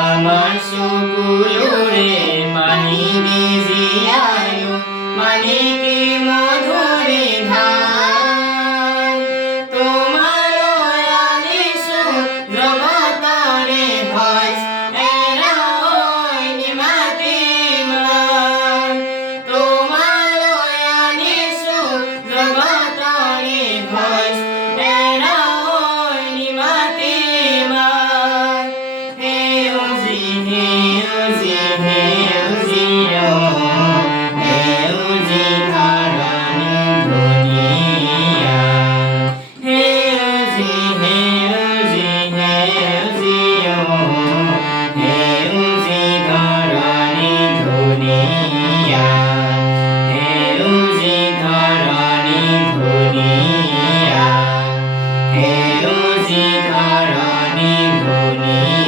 আমার সুকুলোরে পানি ভিজিয়ায়ো মানে কি মধুরে ধান তোমার আদেশো জগতরে ভয়েস এরা হয়নি মাতিমান তোমার আদেশো জগতরে ভয়েস এরা হয়নি মাতিমান হে ওজি ধরণী দুনিয়া হে ওজি ধরণী দুনিয়া হে ওজি ধরণী দুনিয়া হে ওজি ধরণী দুনিয়া